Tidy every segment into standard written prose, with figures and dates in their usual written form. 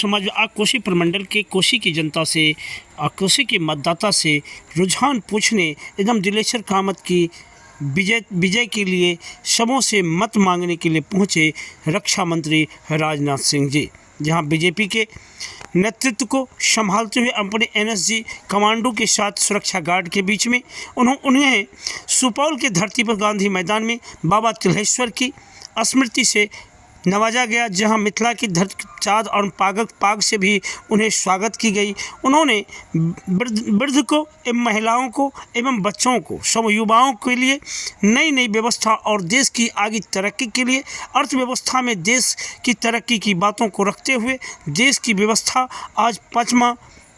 समाज में कोसी प्रमंडल के कोसी की जनता से कोसी के मतदाता से रुझान पूछने एकदम दिलेश्वर कामत की विजय के लिए सबों से मत मांगने के लिए पहुंचे रक्षा मंत्री राजनाथ सिंह जी, जहां बीजेपी के नेतृत्व को संभालते हुए अपने एनएसजी कमांडो के साथ सुरक्षा गार्ड के बीच में उन्हें सुपौल के धरती पर गांधी मैदान में बाबा तिल्हेश्वर की स्मृति से नवाजा गया, जहां मिथिला की धरती चाँद और पाग से भी उन्हें स्वागत की गई। उन्होंने वृद्ध को एवं महिलाओं को एवं बच्चों को सब युवाओं के लिए नई व्यवस्था और देश की आगे तरक्की के लिए अर्थव्यवस्था में देश की तरक्की की बातों को रखते हुए देश की व्यवस्था आज 5वां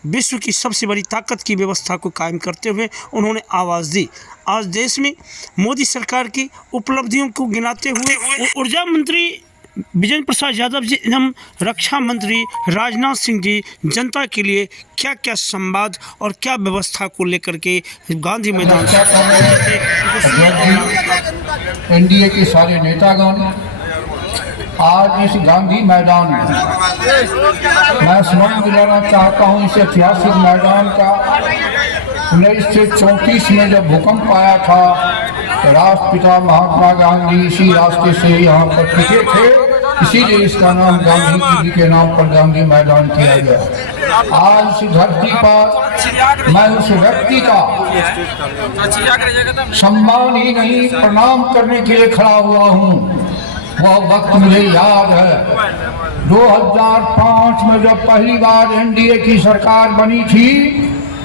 विश्व की सबसे बड़ी ताकत की व्यवस्था को कायम करते हुए उन्होंने आवाज़ दी। आज देश में मोदी सरकार की उपलब्धियों को गिनाते हुए ऊर्जा मंत्री विजेंद्र प्रसाद यादव जी एवं रक्षा मंत्री राजनाथ सिंह जी जनता के लिए क्या क्या संवाद और क्या व्यवस्था को लेकर के गांधी मैदान से एनडीए के सारे नेतागण आज इस गांधी मैदान में मैं स्मरण दिलाना चाहता हूं इस ऐतिहासिक मैदान का 1934 में जब भूकंप आया था, राष्ट्रपिता महात्मा गांधी इसी रास्ते से यहाँ पर टिके थे, इसीलिए इसका नाम गांधी जी के नाम पर गांधी मैदान किया गया। आज इस धरती पर मैं उस व्यक्ति का सम्मान ही नहीं प्रणाम करने के लिए खड़ा हुआ हूँ। वह वक्त मुझे याद है 2005 में जब पहली बार एनडीए की सरकार बनी थी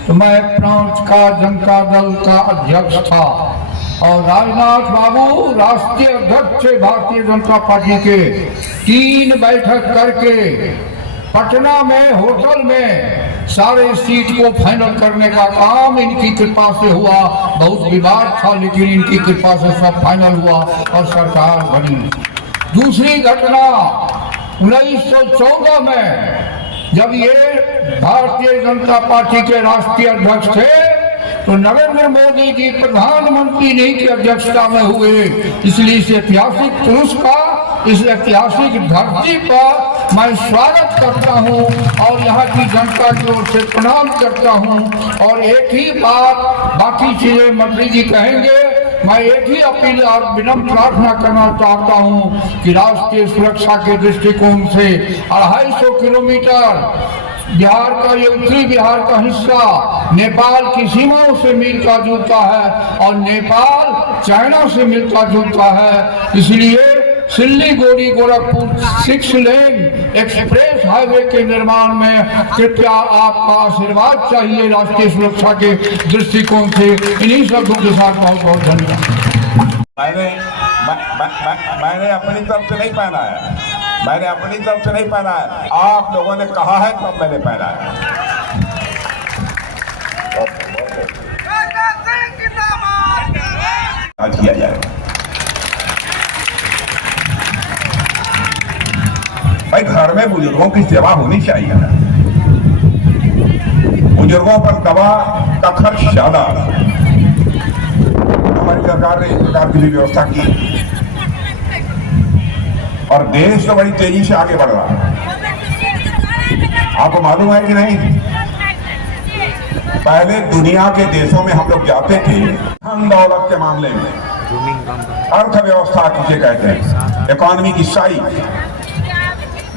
तो मैं प्रांत का जनता दल का अध्यक्ष था और राजनाथ बाबू राष्ट्रीय अध्यक्ष थे भारतीय जनता पार्टी के। 3 बैठक करके पटना में होटल में सारे सीट को फाइनल करने का काम इनकी कृपा से हुआ। बहुत विवाद था लेकिन इनकी कृपा से सब फाइनल हुआ और सरकार बनी। दूसरी घटना 1914 में जब ये भारतीय जनता पार्टी के राष्ट्रीय अध्यक्ष थे तो नरेंद्र मोदी जी प्रधानमंत्री नहीं की अध्यक्षता में हुए। इसलिए इस ऐतिहासिक पुरुष का इस ऐतिहासिक धरती पर मैं स्वागत करता हूं और यहाँ की जनता की ओर से प्रणाम करता हूं। और एक ही बात, बाकी चीजें मंत्री जी कहेंगे, मैं एक ही अपील और विनम्र प्रार्थना करना चाहता हूं कि राष्ट्रीय सुरक्षा के दृष्टिकोण से 250 किलोमीटर बिहार का ये उत्तरी बिहार का हिस्सा नेपाल की सीमाओं से मिलता जुलता है और नेपाल चाइना से मिलता जुलता है। इसलिए सिल्लीगुड़ी गोरखपुर 6 लेन एक्सप्रेस हाईवे के निर्माण में कृपया आपका आशीर्वाद चाहिए राष्ट्रीय सुरक्षा के दृष्टिकोण से। इन्हीं शब्दों के साथ बहुत बहुत धन्यवाद। मैंने अपनी तरफ से नहीं पहना है, मैंने अपनी तरफ से नहीं पहना है, आप लोगों ने कहा है तब मैंने पहना है। आज किया जाए भाई, घर में बुजुर्गों की सेवा होनी चाहिए ना। बुजुर्गों पर दवा का खर्च ज्यादा, हमारी सरकार ने इस प्रकार की व्यवस्था की और देश तो बड़ी तेजी से आगे बढ़ रहा है। आपको मालूम है कि नहीं, पहले दुनिया के देशों में हम लोग जाते थे धन दौलत के मामले में, अर्थव्यवस्था किसे कहते हैं, इकोनॉमी की साइज,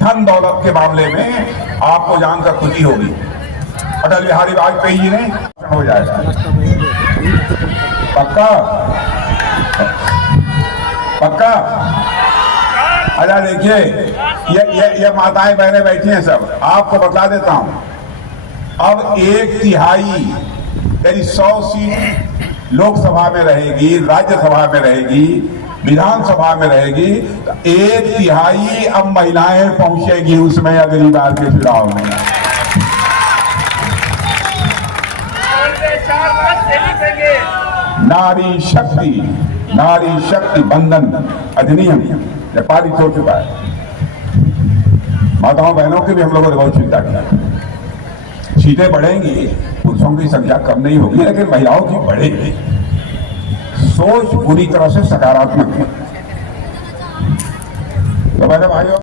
धन दौलत के मामले में आपको जानकर खुशी होगी अटल बिहारी वाजपेयी जी ने हो जाएगा पक्का पक्का। अच्छा देखिए, ये माताएं बहनें बैठी हैं सब, आपको बता देता हूं, अब 1/3 यानी 100 सीट लोकसभा में रहेगी, राज्यसभा में रहेगी, विधानसभा में रहेगी, तो 1/3 अब महिलाएं पहुंचेगी उसमें अगली बार के चुनाव में। नारी शक्ति बंधन अधिनियम ये पारित हो चुका है। माताओं बहनों की भी हम लोगों ने बहुत चिंता की। सीटें बढ़ेंगी, पुरुषों की संख्या कम नहीं होगी लेकिन महिलाओं की बढ़ेगी। सोच पूरी तरह से सकारात्मक है। तो मेरे भाइयों